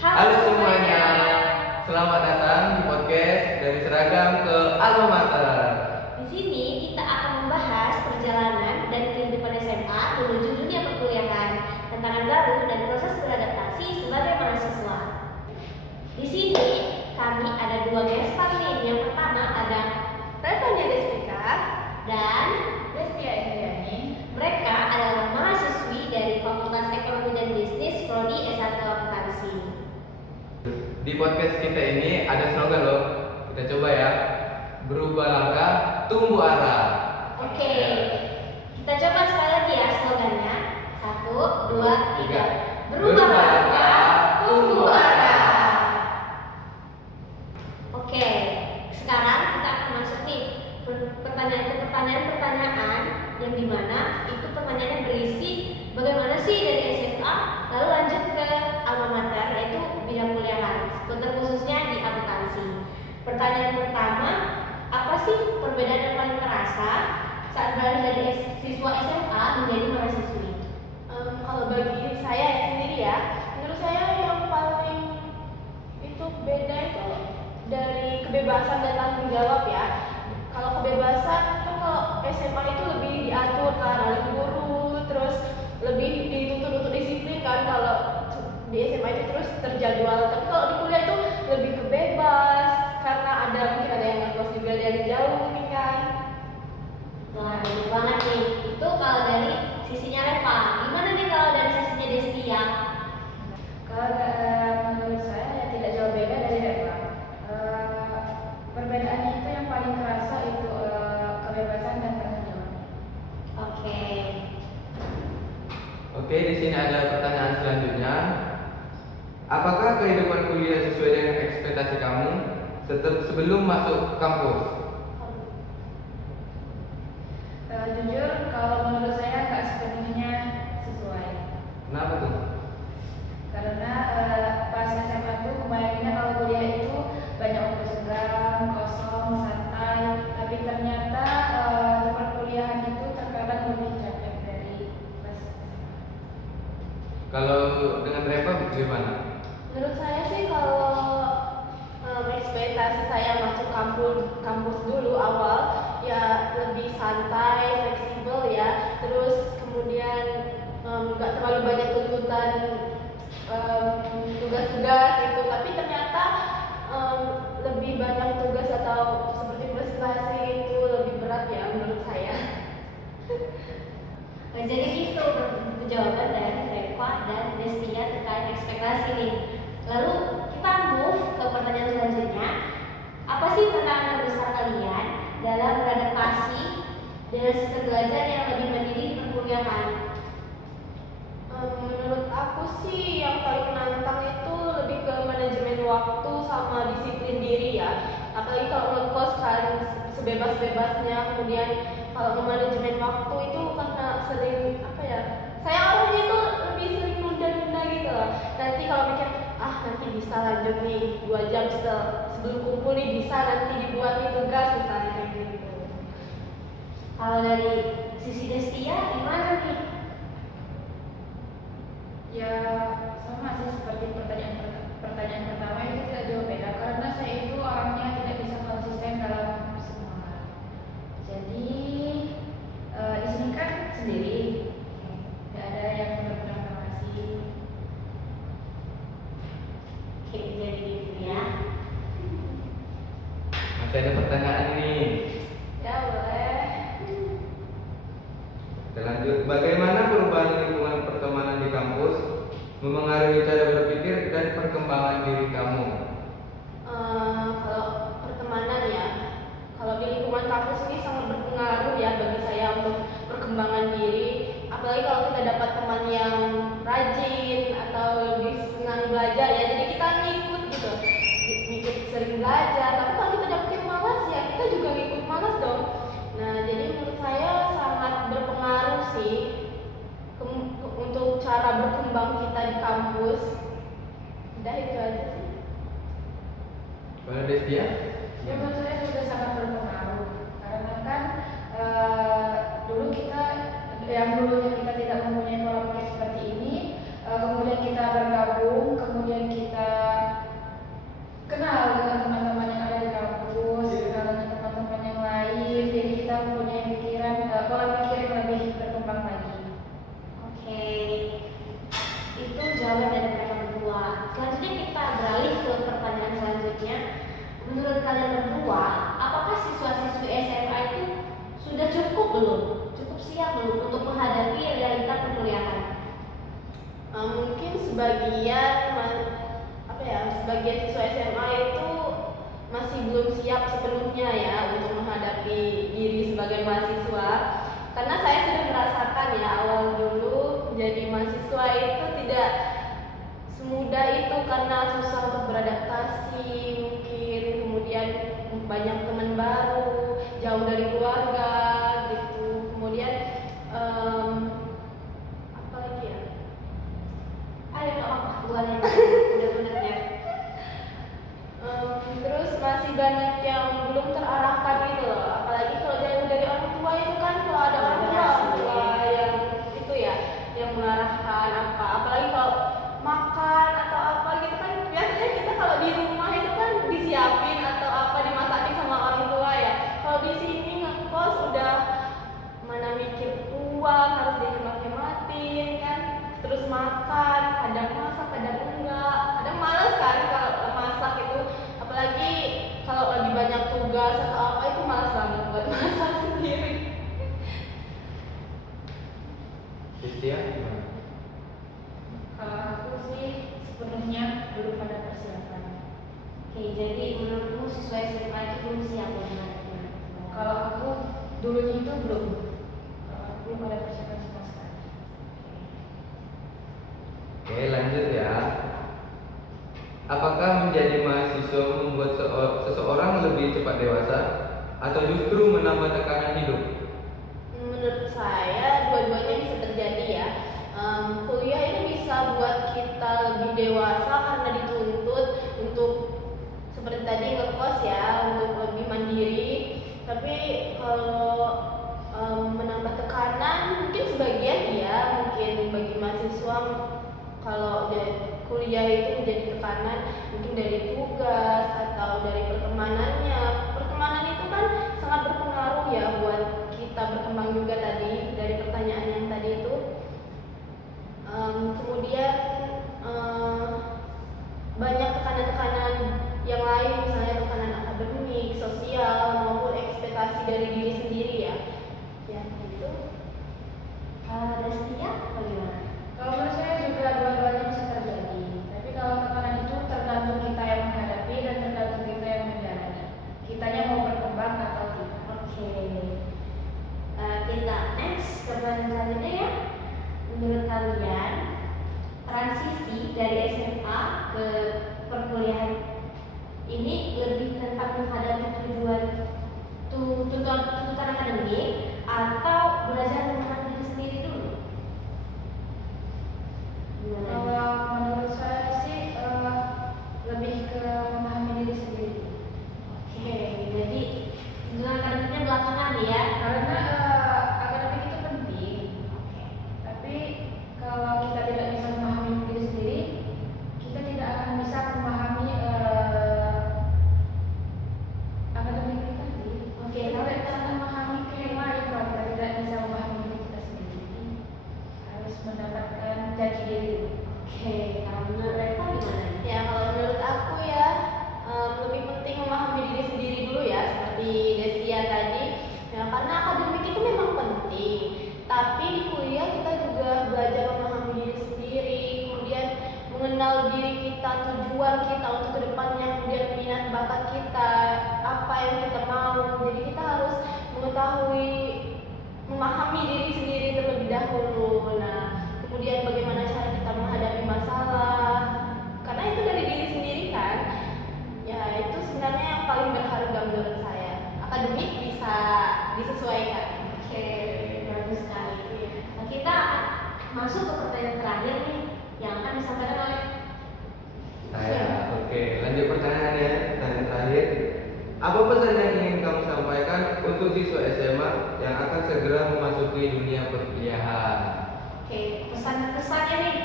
Halo semuanya, selamat datang di podcast dari seragam ke alma mater. Di sini kita akan membahas perjalanan dari kehidupan SMA menuju dunia perkuliahan, tantangan baru dan proses beradaptasi sebagai mahasiswa. Di sini kami ada dua guest star nih. Yang pertama ada Revania Desmika dan Destia Indriani. Mereka adalah mahasiswi dari Fakultas Ekonomi dan Bisnis Prodi S1 Akuntansi. Di podcast kita ini ada slogan loh, kita coba ya. Berubah langkah, tumbuh arah. Oke, kita coba sekali lagi ya slogannya. 1, 2, 3. Berubah langkah, tumbuh arah. Oke, sekarang kita akan masuk nih pertanyaan yang dimana itu pertanyaannya berisi bagaimana sih dari SMA lalu lanjut ke alma mater, yaitu bidang kuliahan, khususnya di akuntansi. Pertanyaan pertama, apa sih perbedaan yang paling terasa saat beralih dari siswa SMA menjadi mahasiswi? Kalau bagi saya sendiri ya, menurut saya yang paling itu beda itu dari kebebasan dan tanggung jawab ya. Kalau kebebasan kan kalau SMA itu lebih diatur kan oleh guru, terus lebih dituntut untuk disiplin kan. Kalau di SMA itu terus terjadwal, tapi kalau di kuliah itu lebih kebebas karena mungkin ada yang ngekos juga dari jauh mungkin kan. Wah, betul banget nih. Itu kalau dari sisinya Reva. Gimana nih kalau dari sisinya Destia? Kalau menurut saya ya tidak jauh beda dari Reva. Perbedaannya itu yang paling terasa itu kebebasan dan tanggung jawab. Oke. Oke, di sini ada pertanyaan selanjutnya. Apakah kehidupan kuliah sesuai dengan ekspektasi kamu sebelum masuk kampus? Jujur, kalau menurut saya nggak sepenuhnya sesuai. Kenapa tuh? Karena pas SMA tuh kebayangnya kalau kuliah itu banyak waktu senggang, kosong, santai. Tapi ternyata di perkuliahan itu terkadang lebih capek dari pas SMA. Kalau dengan Reva bagaimana? Menurut saya sih kalau ekspektasi saya masuk kampus dulu awal ya lebih santai, fleksibel ya. Terus kemudian nggak terlalu banyak tuntutan tugas-tugas gitu. Tapi ternyata lebih banyak tugas atau seperti presentasi itu lebih berat ya menurut saya. Jadi itu jawaban dari Reva dan Destia terkait ekspektasi nih. Lalu kita move ke pertanyaan selanjutnya. Apa sih tantangan besar kalian dalam beradaptasi dengan sistem belajar yang lebih mandiri di perkuliahan? Menurut aku sih yang paling menantang itu lebih ke manajemen waktu sama disiplin diri ya. Apalagi kalau ngekos kan sebebas-bebasnya. Kemudian kalau manajemen waktu itu karena sering saya orangnya itu lebih sering nunda-nunda gitu loh. Nanti kalau mikir nanti bisa lanjut nih 2 jam sebelum kumpul nih, bisa nanti dibuat nih tugas misalnya kayak gitu. Kalau dari sisi Destia gimana nih? Ya sama sih seperti pertanyaan pertama itu tidak jauh beda karena saya itu orangnya tidak bisa konsisten dalam semua hal. Jadi di sini kan sendiri, tidak ada yang benar-benar mengawasi. Oke, jadi gitu ya. Masih ada pertanyaan nih. Ya boleh. Kita lanjut. Bagaimana perubahan lingkungan pertemanan di kampus memengaruhi cara berpikir dan perkembangan diri kamu? Kalau pertemanan ya, kalau di lingkungan kampus ini sangat berpengaruh ya bagi saya untuk perkembangan diri. Apalagi kalau kita dapat teman yang rajin atau lebih senang belajar ya, jadi kita ngikut gitu, ngikut sering belajar. Tapi kalau kita dapet yang malas ya kita juga ngikut malas dong. Nah jadi menurut saya sangat berpengaruh sih untuk cara berkembang kita di kampus. Udah itu aja sih. Kalau Destia? Ya menurut saya juga sangat berpengaruh karena kan dulu kita yang dulunya kita tidak mempunyai pola pikir seperti ini, kemudian kita bergabung, kemudian kemudian kita kenal dengan teman-teman yang ada di kampus, kenal dengan teman-teman yang lain, jadi kita mempunyai pikiran, pola pikir yang lebih berkembang lagi. Oke, itu jawaban dari mereka berdua. Selanjutnya kita beralih ke pertanyaan selanjutnya. Menurut kalian berdua, apakah siswa-siswi SMA itu sudah cukup belum? Cukup siap belum untuk menghadapi realita perkuliahan? Mungkin sebagian siswa SMA itu masih belum siap sepenuhnya ya untuk menghadapi diri sebagai mahasiswa, karena saya sudah merasakan ya awal dulu jadi mahasiswa itu tidak semudah itu karena susah untuk beradaptasi, mungkin kemudian banyak teman baru, jauh dari keluarga gitu, kemudian apa lagi ya? Ayo nggak apa-apa, buahnya benar-benar ya. Terus masih banyak yang belum terarahkan gitu loh, apalagi kalau jauh dari orang tua itu kan, kalau ada orang tua yang itu ya yang mengarahkan apa, apalagi kalau makan atau apa gitu kan, biasanya kita kalau di rumah itu kan disiapin atau apa dimasakin sama orang tua ya. Kalau di sini ngekos udah mana mikir uang harus dihemat-hematin kan, terus makan kadang masak kadang enggak, kadang males kan kalau masak itu, apalagi kalau lagi banyak tugas atau apa itu malas banget buat masak sendiri. Destia gimana? Kalau aku sih sepenuhnya belum pada persiapan. Oke, jadi menurutmu siswa SMA itu belum siap menghadapi? Kalau aku dulunya itu belum. Kalau aku belum ada persiapan sama sekali. Oke, lanjut ya. Apakah menjadi mahasiswa membuat seseorang lebih cepat dewasa atau justru menambah tekanan hidup? Menurut saya dua-duanya bisa terjadi ya. Kuliah ini bisa buat kita lebih dewasa karena dituntut untuk seperti tadi ngekos ya, untuk lebih mandiri. Tapi kalau menambah tekanan mungkin sebagian iya, mungkin bagi mahasiswa kalau kuliah itu menjadi tekanan mungkin dari tugas atau dari pertemanannya. Pertemanan itu kan sangat berpengaruh ya buat kita berkembang juga tadi dari pertanyaan yang tadi itu. Kemudian banyak tekanan-tekanan yang lain, misalnya tekanan akademik, sosial maupun ekspektasi dari diri sendiri ya. Ya gitu. Destia bagaimana? Kalau menurut saya juga dua-duanya bisa terjadi. Tapi kalau tekanan itu tergantung kita yang menghadapi dan tergantung kita yang menjalani. Kitanya mau berkembang atau tidak. Oke. Kita next ke pertanyaan selanjutnya ya. Menurut kalian transisi dari SMA ke perkuliahan ini lebih tentang menghadapi tuntutan akademik atau belajar memahami diri sendiri dulu? Gimana? Kalau menurut saya sih lebih ke memahami diri sendiri. Oke, jadi tuntutan akademiknya belakangan ya. Karena akademik itu penting. Oke. Tapi kalau kita tidak bisa memahami diri sendiri, kita tidak akan bisa memahami akademik kita tadi. Oke, Kita tapi tidak bisa memahami yang lain kalau kita tidak bisa memahami diri kita sendiri. Harus mendapatkan jati diri. Oke, kalau menurut Reva gimana? Ya kalau menurut aku ya lebih penting memahami diri sendiri dulu ya, seperti Destia tadi. Ya karena akademik itu memang penting, tapi di kuliah kita juga belajar memahami diri sendiri, kemudian mengenal diri kita, tujuan kita untuk kedepannya, kemudian minat bakat kita, apa yang kita mau. Jadi kita harus mengetahui, memahami diri sendiri terlebih dahulu. Nah, kemudian bagaimana cara kita menghadapi masalah, karena itu dari diri sendiri kan. Ya itu sebenarnya yang paling berharga menurut saya. Akademik bisa disesuaikan. Oke, bagus sekali. Nah, kita masuk ke pertanyaan terakhir nih yang akan disampaikan oleh Saya, oke, lanjut pertanyaannya. Pertanyaan terakhir. Apa pesan yang ingin kamu sampaikan untuk siswa SMA yang akan segera memasuki dunia perkuliahan? Oke, pesan kesannya nih.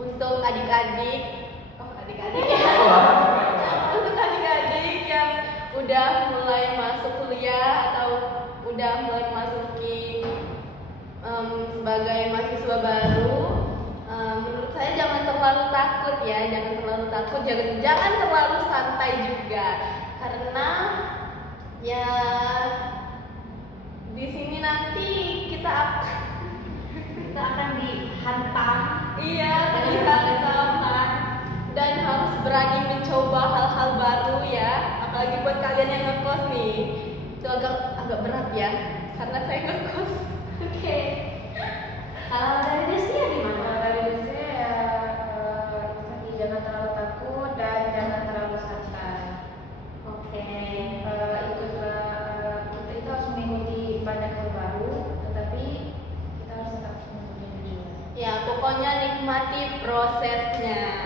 untuk adik-adik, adik-adik ya. Untuk adik-adik yang udah mulai masuk kuliah atau udah mulai masuki sebagai mahasiswa baru, menurut saya jangan terlalu takut ya, jangan terlalu santai juga, karena ya di sini nanti kita akan dihantam. iya akan dihantam dan harus berani mencoba hal-hal baru ya, apalagi buat kalian yang ngekos nih, itu agak berat ya, karena saya ngekos. Oke. Kalau dari Destia gimana? Kalau dari saya ya tadi jangan terlalu takut dan jangan terlalu santai. Oke. Kita itu harus mengikuti banyak hal baru, tetapi kita harus tetap mengikuti juga. Ya pokoknya nikmati prosesnya.